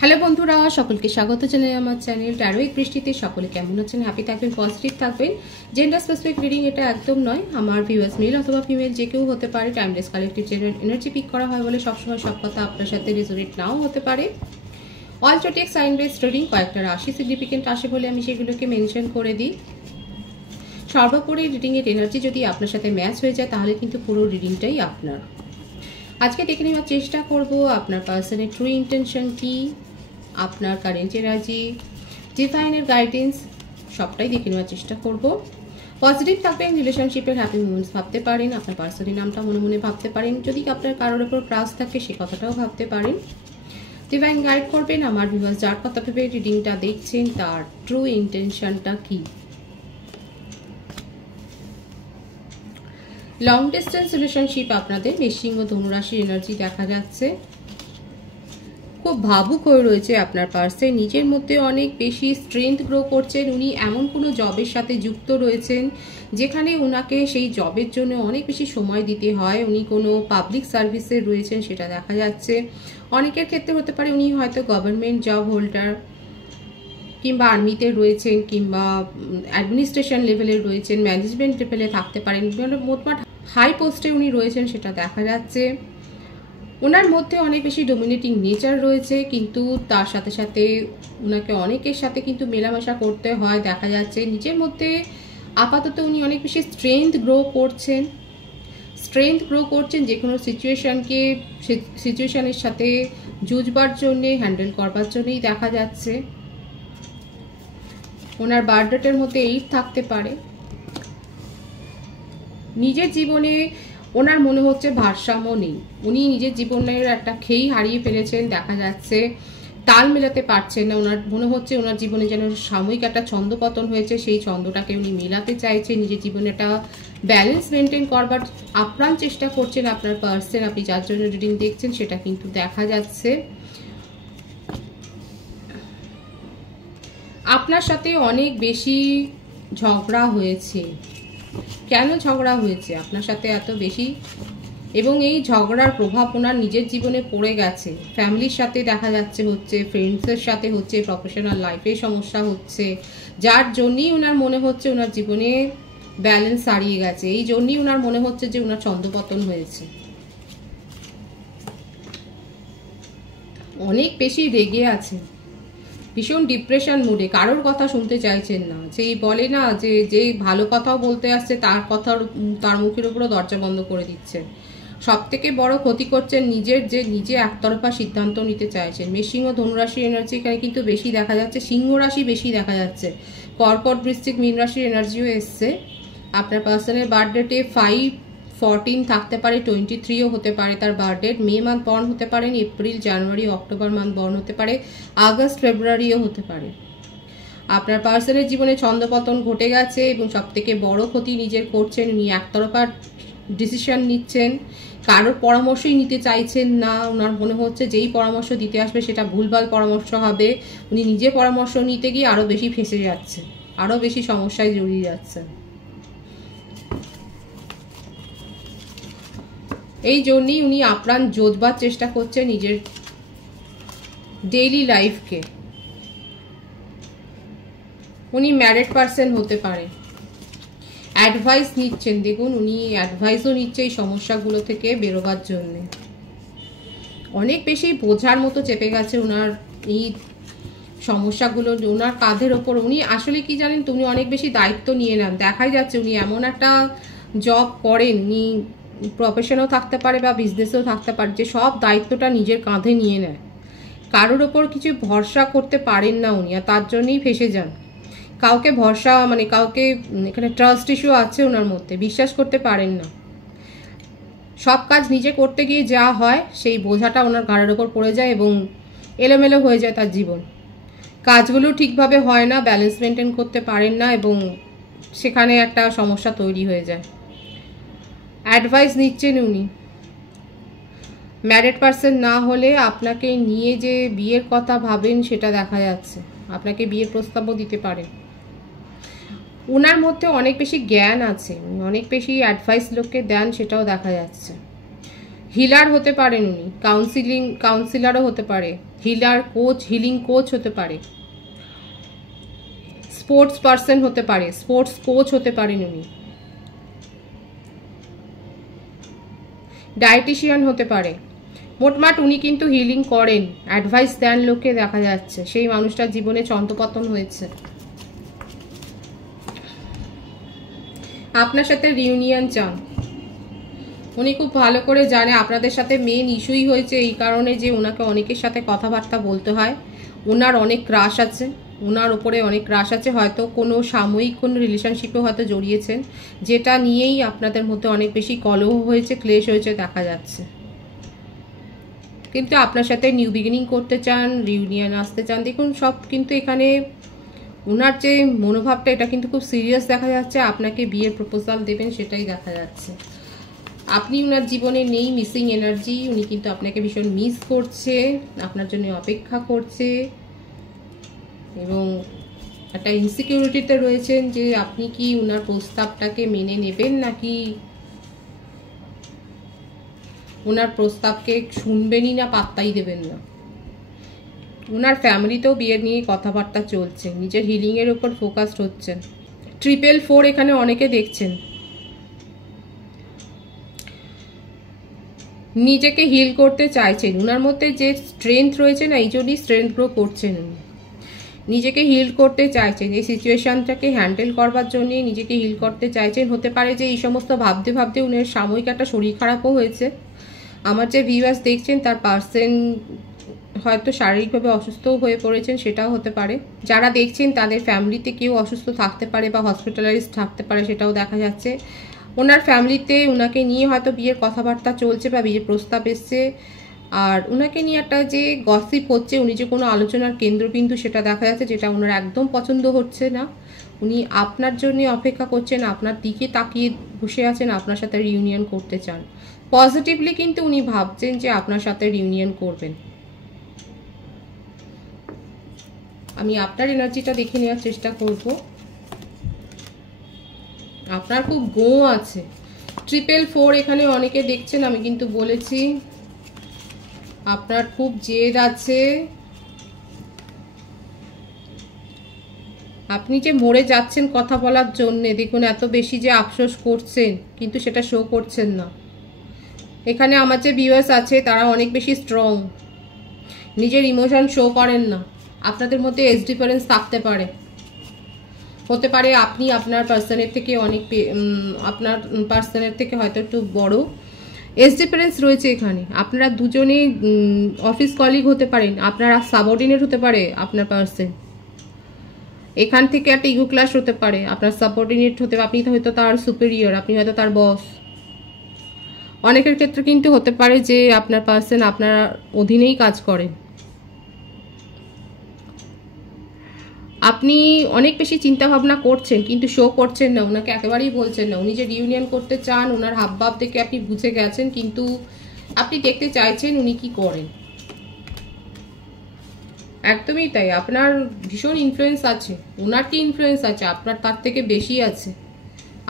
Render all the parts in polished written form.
Hello বন্ধুরা, সকলকে স্বাগত জানাই আমার চ্যানেল ট্যারো এক বৃষ্টিতে। সকলে কেমন আছেন? হ্যাপি থাকবেন, পজিটিভ থাকবেন। জেন্ডার স্পেসিফিক রিডিং এটা একদম নয়। আমার ভিউয়ার্স মেল অথবা ফিমেল যে কেউ হতে পারে। Timeless collective general energy pick করা হয় বলে সবসময় সব কথা আপনার সাথে রেজোনেট নাও হতে পারে। All zodiac sign based reading, কয়েকটা রাশি সিগনিফিকেন্ট আসে বলে আমি সেগুলোকে মেনশন করে দিই। সর্বোপরি রিডিংয়ের এনার্জি যদি আপনার সাথে ম্যাচ হয়ে যায় তাহলে কিন্তু পুরো রিডিংটাই আপনার। আজকে দেখে নেওয়ার চেষ্টা করব আপনার পার্সনের ট্রু ইন্টেনশন কি, আপনার কারেন্ট এনার্জি, ডিভাইনের গাইডেন্স সবটাই দেখে নেওয়ার চেষ্টা করব। পজিটিভ থাকবেন, রিলেশনশিপের হ্যাপি মুমেন্টস ভাবতে পারেন, আপনার পার্সনের নামটা মনে মনে ভাবতে পারেন। যদি আপনার কারোর ওপর ক্রাশ থাকে সে কথাটাও ভাবতে পারেন। ডিভাইন গাইড করবেন আমার ভিউয়ার্স যার কথা ভেবে রিডিংটা দেখছেন তার ট্রু ইন্টেনশনটা কি। লং ডিস্টেন্স রিলেশনশিপ আপনাদের মেষিং ও ধনুরাশির এনার্জি দেখা যাচ্ছে। খুব ভাবুক হয়ে রয়েছে আপনার পার্সে, নিজের মধ্যে অনেক বেশি স্ট্রেংথ গ্রো করছেন। উনি এমন কোনো জবের সাথে যুক্ত রয়েছেন যেখানে ওনাকে সেই জবের জন্য অনেক বেশি সময় দিতে হয়। উনি কোনো পাবলিক সার্ভিসে রয়েছেন সেটা দেখা যাচ্ছে। অনেকের ক্ষেত্রে হতে পারে উনি হয়তো গভর্নমেন্ট জব হোল্ডার, কিংবা আর্মিতে রয়েছেন, কিংবা অ্যাডমিনিস্ট্রেশন লেভেলে রয়েছেন, ম্যানেজমেন্ট লেভেলে থাকতে পারেন। মোটমাট হাই পোস্টে উনি রয়েছেন সেটা দেখা যাচ্ছে। ওনার মধ্যে অনেক বেশি ডোমিনেটিং নেচার রয়েছে, কিন্তু তার সাথে সাথে ওনাকে অনেকের সাথে কিন্তু মেলামেশা করতে হয় দেখা যাচ্ছে। নিজের মধ্যে আপাতত উনি অনেক বেশি স্ট্রেংথ গ্রো করছেন যে কোনো সিচুয়েশনের সাথে যুঝবার জন্যে, হ্যান্ডেল করবার জন্যই দেখা যাচ্ছে। ওনার বার্থডেটের মধ্যে 8 থাকতে পারে। নিজের জীবনে ওনার মনে হচ্ছে ভারসাম্য নেই, উনি নিজের জীবনের একটা খেই হারিয়ে ফেলেছেন দেখা যাচ্ছে। তাল মেলাতে পারছেন না, ওনার মনে হচ্ছে ওনার জীবনে যেন সাময়িক একটা ছন্দপতন হয়েছে, সেই ছন্দটাকে উনি মেলাতে চাইছেন। নিজের জীবনে একটা ব্যালেন্স মেনটেন করবার আপ্রাণ চেষ্টা করছেন আপনার পার্সন। আপনি যার জন্য রিডিং দেখছেন সেটা কিন্তু দেখা যাচ্ছে। আপনার সাথে অনেক বেশি ঝগড়া হয়েছে। কেন ঝগড়া হয়েছে আপনার সাথে এত বেশি? এবং এই ঝগড়ার প্রভাব ওনার নিজের জীবনে পড়ে গেছে। ফ্যামিলির সাথে দেখা যাচ্ছে হচ্ছে, ফ্রেন্ডসের সাথে হচ্ছে, প্রফেশনাল লাইফে সমস্যা হচ্ছে, যার জন্যই ওনার মনে হচ্ছে ওনার জীবনে ব্যালেন্স হারিয়ে গেছে। এই জন্যই ওনার মনে হচ্ছে যে ওনার ছন্দপতন হয়েছে। অনেক বেশি রেগে আছে, ভীষণ ডিপ্রেশন মুডে, কারোর কথা শুনতে চাইছেন না। যেই বলে না যে ভালো কথাও বলতে আসছে তার মুখের উপরও দরজা বন্ধ করে দিচ্ছেন। সব থেকে বড় ক্ষতি করছেন নিজে একতরফা সিদ্ধান্ত নিতে চাইছেন। মেষিং ও ধনুরাশির এনার্জি এখানে কিন্তু বেশি দেখা যাচ্ছে, সিংহ রাশি বেশি দেখা যাচ্ছে। কর্কট, বৃশ্চিক, মীন রাশির এনার্জিও এসছে। আপনার পার্সনের বার্থডেটে 5, 14 থাকতে পারে, 23ও হতে পারে তার বার্থডে। মে মান্থ বর্ন হতে পারেন, এপ্রিল, জানুয়ারি, অক্টোবর মান্থ বর্ন হতে পারে, আগস্ট, ফেব্রুয়ারিও হতে পারে। আপনার পার্সনের জীবনে ছন্দপতন ঘটে গেছে এবং সব থেকে বড় ক্ষতি নিজের করছেন। উনি একতরফা ডিসিশন নিচ্ছেন, কারোর পরামর্শই নিতে চাইছেন না। ওনার মনে হচ্ছে যেই পরামর্শ দিতে আসবে সেটা ভুলভাল পরামর্শ হবে। উনি নিজে পরামর্শ নিতে গিয়ে আরও বেশি ফেঁসে যাচ্ছে, আরও বেশি সমস্যায় জড়িয়ে যাচ্ছেন। এই জন্যই উনি আপ্রাণ যোজবার চেষ্টা করছেন নিজের ডেইলি লাইফকে। উনি ম্যারিড পার্সন হতে পারে, অ্যাডভাইস নিচ্ছেন। দেখুন উনি অ্যাডভাইসও নিচ্ছে এই সমস্যাগুলো থেকে বেরোবার জন্যে। অনেক বেশি বোঝার মতো চেপে গেছে ওনার এই সমস্যাগুলো ওনার কাঁধের ওপর। উনি আসলে কি জানেন তো, উনি অনেক বেশি দায়িত্ব নিয়ে নেন। দেখাই যাচ্ছে উনি এমন একটা জব করেন, উনি প্রফেশনও থাকতে পারে বা বিজনেসও থাকতে পারে, যে সব দায়িত্বটা নিজের কাঁধে নিয়ে নেয়। কারোর ওপর কিছু ভরসা করতে পারেন না উনি, আর তার জন্যই ফেসে যান। কাউকে ভরসা কাউকে এখানে ট্রাস্ট ইস্যু আছে ওনার মধ্যে, বিশ্বাস করতে পারেন না। সব কাজ নিজে করতে গিয়ে যা হয় সেই বোঝাটা ওনার ঘাড়ের ওপর পড়ে যায় এবং এলোমেলো হয়ে যায় তার জীবন। কাজগুলো ঠিকভাবে হয় না, ব্যালেন্স মেনটেন করতে পারেন না এবং সেখানে একটা সমস্যা তৈরি হয়ে যায়। অ্যাডভাইস নিচ্ছেন উনি। ম্যারিড পার্সন না হলে আপনাকে নিয়ে যে বিয়ের কথা ভাবেন সেটা দেখা যাচ্ছে, আপনাকে বিয়ের প্রস্তাবও দিতে পারে। ওনার মধ্যে অনেক বেশি জ্ঞান আছে, অনেক বেশি অ্যাডভাইস লোককে দেন সেটাও দেখা যাচ্ছে। হিলার হতে পারেন উনি, কাউন্সিলারও হতে পারে, হিলার কোচ, হিলিং কোচ হতে পারে, স্পোর্টস পার্সন হতে পারে, স্পোর্টস কোচ হতে পারেন উনি, ডায়েটিশিয়ান হতে পারে। মোটমাট উনি কিন্তু হিলিং করেন, অ্যাডভাইস দেন লোককে, দেখা যাচ্ছে সেই মানুষটার জীবনে চন্দ্রপতন হয়েছে। আপনার সাথে রিউনিয়ন চান, উনি খুব ভালো করে জানে আপনাদের সাথে মেন ইস্যুই হয়েছে এই কারণে যে ওনাকে অনেকের সাথে কথাবার্তা বলতে হয়, ওনার অনেক ক্রাশ আছে, ওনার ওপরে অনেক ক্রাশ আছে, হয়তো কোনো সাময়িক কোনো রিলেশনশিপে হয়তো জড়িয়েছেন, যেটা নিয়েই আপনাদের মধ্যে অনেক বেশি কলহ হয়েছে, ক্লেশ হয়েছে দেখা যাচ্ছে। কিন্তু আপনার সাথে নিউ বিগিনিং করতে চান, রিউনিয়ন আসতে চান। দেখুন সব কিন্তু এখানে ওনার যে মনোভাবটা এটা কিন্তু খুব সিরিয়াস দেখা যাচ্ছে, আপনাকে বিয়ের প্রপোজাল দেবেন সেটাই দেখা যাচ্ছে। আপনি ওনার জীবনে নেই, মিসিং এনার্জি, উনি কিন্তু আপনাকে ভীষণ মিস করছে, আপনার জন্য অপেক্ষা করছে এবং একটা ইনসিকিউরিটিতে রয়েছেন যে আপনি কি ওনার প্রস্তাবটাকে মেনে নেবেন নাকি ওনার প্রস্তাবকে শুনবেনই না, পাত্তাই দেবেন না। ওনার ফ্যামিলিতেও বিয়ে নিয়ে কথাবার্তা চলছে, নিজের হিলিংয়ের উপর ফোকাসড হচ্ছেন। 444 এখানে অনেকে দেখছেন, নিজেকে হিল করতে চাইছেন, ওনার মধ্যে যে স্ট্রেংথ রয়েছে না, এই জন্যই স্ট্রেংথ গ্রো করছেন উনি, নিজেকে হিল করতে চাইছেন, এই সিচুয়েশনটাকে হ্যান্ডেল করবার জন্য নিজেকে হিল করতে চাইছেন। হতে পারে যে এই সমস্ত ভাবতে ভাবতে উনার সাময়িক একটা শরীর খারাপও হয়েছে। আমার যে ভিউয়ার্স দেখছেন তার পার্সন হয়তো শারীরিকভাবে অসুস্থও হয়ে পড়েছেন, সেটাও হতে পারে। যারা দেখছেন তাদের ফ্যামিলিতে কেউ অসুস্থ থাকতে পারে বা হসপিটালাইজ থাকতে পারে, সেটাও দেখা যাচ্ছে। ওনার ফ্যামিলিতে ওনাকে নিয়ে হয়তো বিয়ের কথাবার্তা চলছে বা বিয়ের প্রস্তাব এসছে, আর ওনাকে নিয়ে একটা যে গসিপ হচ্ছে, উনি যে কোনো আলোচনার কেন্দ্রবিন্দু সেটা দেখা যাচ্ছে, যেটা ওনার একদম পছন্দ হচ্ছে না। উনি আপনার জন্য অপেক্ষা করছেন, আপনার দিকে তাকিয়ে বসে আছেন, আপনার সাথে রিউনিয়ন করতে চান। পজিটিভলি কিন্তু উনি ভাবছেন যে আপনার সাথে রিউনিয়ন করবেন। আমি আপনার এনার্জিটা দেখে নেওয়ার চেষ্টা করব। আপনার খুব গো আছে। 444 এখানে অনেকে দেখছেন, আমি কিন্তু বলেছি আপনার খুব জেদ আছে, আপনি যে মরে যাচ্ছেন কথা বলার জন্যে, দেখুন এত বেশি যে আফসোস করছেন কিন্তু সেটা শো করছেন না। এখানে আমার যে ভিউয়ার্স আছে তারা অনেক বেশি স্ট্রং, নিজের ইমোশন শো করেন না। আপনাদের মধ্যে এজ ডিফারেন্স থাকতে পারে, হতে পারে আপনি আপনার পার্সনের থেকে অনেক, আপনার পার্সনের থেকে হয়তো একটু বড় এজ ডিফারেন্স রয়েছে এখানে। আপনারা দুজনেই অফিস কলিগ হতে পারেন, আপনারা সাবঅর্ডিনেট হতে পারে আপনার পার্সন, এখান থেকে একটা ইগো ক্লাশ হতে পারে, আপনার সাবঅর্ডিনেট হতে পারে, আপনি হয়তো তার সুপিরিয়র, আপনি হয়তো তার বস। অনেকের ক্ষেত্রে কিন্তু হতে পারে যে আপনার পার্সন আপনার অধীনেই কাজ করেন। আপনি অনেক বেশি চিন্তা ভাবনা করছেন কিন্তু শো করছেন না, ওনাকে একেবারেই বলছেন না। উনি যে রিউনিয়ন করতে চান, ওনার হাবভাব দেখে আপনি বুঝে গেছেন, কিন্তু আপনি দেখতে চাইছেন উনি কি করেন। একদমই তাই, আপনার ভীষণ ইনফ্লুয়েন্স আছে, ওনার কি ইনফ্লুয়েন্স আছে, আপনার তার থেকে বেশি আছে।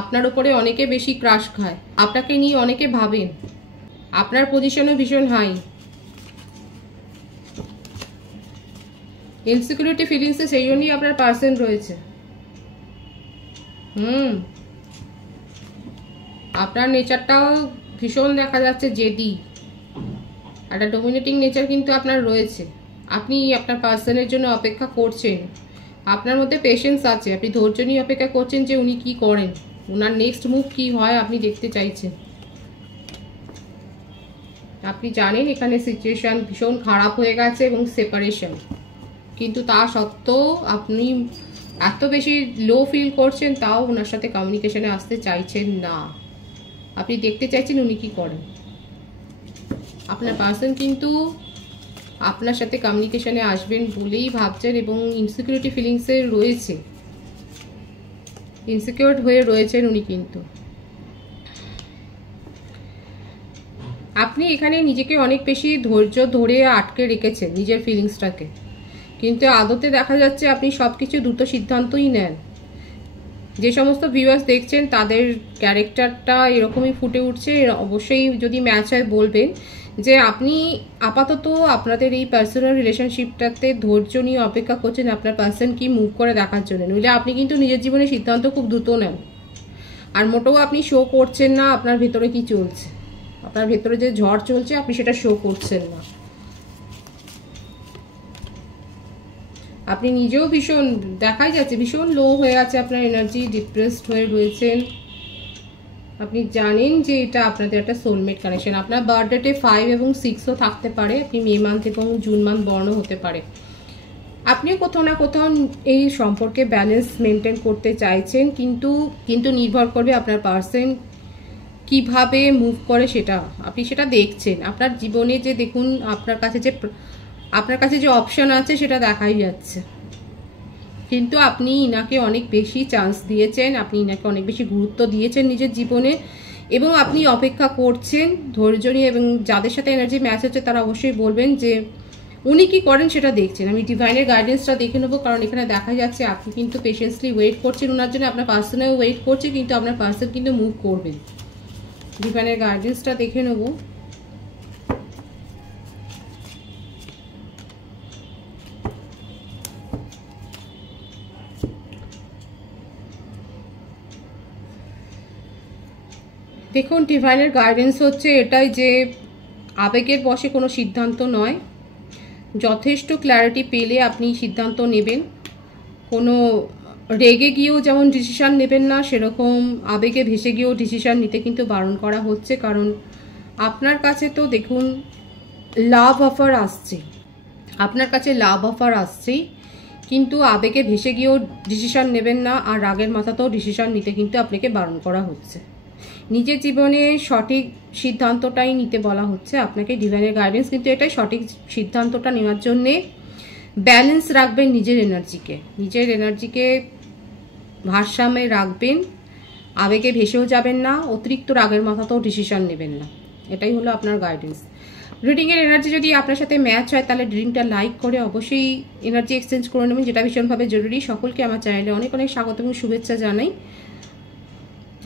আপনার উপরে অনেকে বেশি ক্রাশ খায়, আপনাকে নিয়ে অনেকে ভাবেন, আপনার পজিশনও ভীষণ হাই। ইনসিকিউরিটি ফিলিংসে সেই জন্যই আপনার পার্সন রয়েছে। আপনার নেচারটাও ভীষণ দেখা যাচ্ছে জেদি, একটা ডমিনেটিং নেচার কিন্তু আপনার রয়েছে। আপনি আপনার পার্সনের জন্য অপেক্ষা করছেন, আপনার মধ্যে পেশেন্স আছে, আপনি ধৈর্য নিয়ে অপেক্ষা করছেন যে উনি কি করেন, ওনার নেক্সট মুভ কি হয় আপনি দেখতে চাইছেন। আপনি জানেন এখানে সিচুয়েশন ভীষণ খারাপ হয়ে গেছে এবং সেপারেশন, কিন্তু তা সত্ত্বেও আপনি এত বেশি লো ফিল করছেন, তাও ওনার সাথে কমিউনিকেশনে আসতে চাইছেন না। আপনি দেখতে চাইছেন উনি কি করেন। আপনার পার্সন কিন্তু আপনার সাথে কমিউনিকেশনে আসবেন বলেই ভাবছেন এবং ইনসিকিউরিটি ফিলিংসে রয়েছে, ইনসিকিউর হয়ে রয়েছেন উনি। কিন্তু আপনি এখানে নিজেকে অনেক বেশি ধৈর্য ধরে আটকে রেখেছেন নিজের ফিলিংসটাকে, কিন্তু আদতে দেখা যাচ্ছে আপনি সব কিছু দ্রুত সিদ্ধান্তই নেন। যে সমস্ত ভিউয়ার্স দেখছেন তাদের ক্যারেক্টারটা এরকমই ফুটে উঠছে। অবশ্যই যদি ম্যাচ হয় বলবেন যে আপনি আপাতত আপনাদের এই পার্সোনাল রিলেশনশিপটাতে ধৈর্য নিয়ে অপেক্ষা করছেন আপনার পার্সন কি মুভ করে দেখার জন্য। নইলে আপনি কিন্তু নিজের জীবনে সিদ্ধান্ত খুব দ্রুত নেন, আর মোটেও আপনি শো করছেন না আপনার ভেতরে কি চলছে। আপনার ভেতরে যে ঝড় চলছে আপনি সেটা শো করছেন না। আপনি নিজেও ভীষণ দেখাই যাচ্ছে ভীষণ লো হয়ে আছে আপনার এনার্জি, ডিপ্রেসড হয়ে রয়েছেন। আপনি জানেন যে এটা আপনাদের একটা সোলমেট কানেকশন। আপনার বার্থডেতে 5 এবং 6ও থাকতে পারে, আপনি মে মান্থ এবং জুন মান্থ বর্ণ হতে পারে। আপনিও কোথাও না কোথাও এই সম্পর্কে ব্যালেন্স মেনটেন করতে চাইছেন, কিন্তু নির্ভর করবে আপনার পার্সন কিভাবে মুভ করে সেটা আপনি সেটা দেখছেন। আপনার জীবনে যে দেখুন আপনার কাছে যে অপশন আছে সেটা দেখাই যাচ্ছে, কিন্তু আপনি ইনাকে অনেক বেশি চান্স দিয়েছেন, আপনি ইনাকে অনেক বেশি গুরুত্ব দিয়েছেন নিজের জীবনে, এবং আপনি অপেক্ষা করছেন ধৈর্য নিয়ে। এবং যাদের সাথে এনার্জি ম্যাচ হচ্ছে তারা অবশ্যই বলবেন যে উনি কি করেন সেটা দেখছেন। আমি ডিভাইনের গাইডেন্সটা দেখে নেবো, কারণ এখানে দেখা যাচ্ছে আপনি কিন্তু পেশেন্সলি ওয়েট করছেন ওনার জন্য, আপনার পার্সনেও ওয়েট করছে, কিন্তু আপনার পার্সন কিন্তু মুভ করবেন। ডিভাইনের গাইডেন্সটা দেখে নেবো। দেখুন ডিভাইনের গাইডেন্স হচ্ছে এটাই যে আবেগের বশে কোনো সিদ্ধান্ত নয়, যথেষ্ট ক্ল্যারিটি পেলে আপনি সিদ্ধান্ত নেবেন। কোনো রেগে গিয়েও যেমন ডিসিশান নেবেন না, সেরকম আবেগে ভেসে গিয়েও ডিসিশান নিতে কিন্তু বারণ করা হচ্ছে। কারণ আপনার কাছে তো দেখুন লাভ অফার আসছে, আপনার কাছে লাভ অফার আসছেই, কিন্তু আবেগে ভেসে গিয়েও ডিসিশান নেবেন না, আর রাগের মাথাতেও ডিসিশান নিতে কিন্তু আপনাকে বারণ করা হচ্ছে। নিজের জীবনে সঠিক সিদ্ধান্তটাই নিতে বলা হচ্ছে আপনাকে। ডিভাইনের গাইডেন্স কিন্তু এটাই, সঠিক সিদ্ধান্তটা নেওয়ার জন্যে ব্যালেন্স রাখবেন নিজের এনার্জিকে ভারসাম্যে রাখবেন, আবেগে ভেসেও যাবেন না, অতিরিক্ত রাগের মাথাতেও ডিসিশন নেবেন না। এটাই হলো আপনার গাইডেন্স। রিডিংয়ের এনার্জি যদি আপনার সাথে ম্যাচ হয় তাহলে রিডিংটা লাইক করে অবশ্যই এনার্জি এক্সচেঞ্জ করে নেবেন, যেটা ভীষণভাবে জরুরি। সকলকে আমার চ্যানেলে অনেক অনেক স্বাগত এবং শুভেচ্ছা জানাই।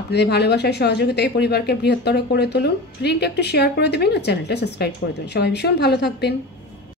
আপনাদের ভালোবাসার সহযোগিতায় পরিবারকে বৃহত্তর করে তুলুন। লিঙ্কটা একটু শেয়ার করে দেবেন আর চ্যানেলটা সাবস্ক্রাইব করে দেবেন। সবাই ভীষণ ভালো থাকবেন।